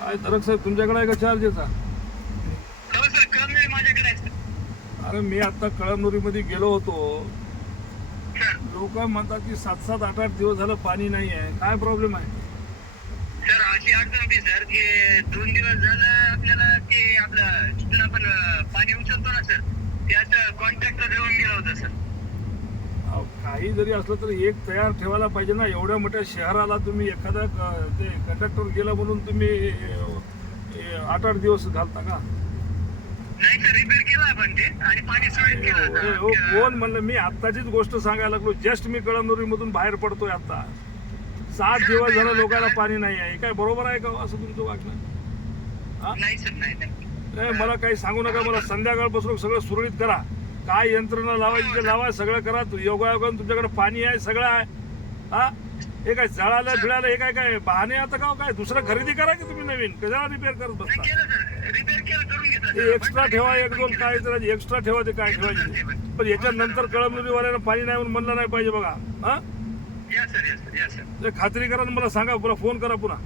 काय तरक साहेब तुमच्याकडे आहे का चार्जेचा? हो सर, कळमनुरी माझ्याकडे आहे सर. अरे मी आता कळमनुरीमध्ये गेलो होतो. सर लोक म्हणतात की 7-7, 8-8 दिवस झालं पाणी नाही आहे. काय प्रॉब्लेम आहे? सर अशी अडचण होती सर की 2 दिवस झालं आपल्याला ते आपलं जिथून आपण पाणी उचलतो ना सर, त्याचं कॉन्ट्रॅक्टर येऊन गेला होता सर. अहो, काही जरी असलं तरी एक तयार ठेवायला पाहिजे ना. एवढ्या मोठ्या शहराला तुम्ही एखादा ते कंडक्टर गेला म्हणून तुम्ही 8-8 दिवस घालता का? नाही सर, रिपेअर केला आपण ते आणि पाणी सुरळीत केलं हो, होतं. कोण म्हणलं? मी आत्ताचीच गोष्ट सांगायला लागलो. जस्ट मी कळमनुरीमधून बाहेर पडतोय आता. 7 दिवस झालं लोकांना पाणी नाही आहे. काय बरोबर आहे का असं तुमचं वागणं? हा? नाही सर, नाही नाही. नाही, मला काही सांगू नका. मला संध्याकाळपासून सगळं सुरळीत करा. काय यंत्रणा लावायची ते लावा, सगळं करा. योगायोगानं तुमच्याकडे पाणी आहे, सगळं आहे. हा, हे काय जळालं फिळालं हे काय बहाणे आता का काय? दुसरं खरेदी करा की तुम्ही नवीन, कशाला रिपेअर करत नाही बसता? केलं सर, रिपेअर केलं, करून घेतलं ते सर. एक्स्ट्रा ठेवा, 1-2 काय जरा एक्स्ट्रा ठेवा, ते काय ठेवायचे. पण याच्यानंतर कळमनुरीवाल्यानं पाणी नाही म्हणून म्हणलं नाही पाहिजे बघा. हा, या सर, या सर, या सर. ते खात्री करा आणि मला सांगा, पुन्हा फोन करा पुन्हा.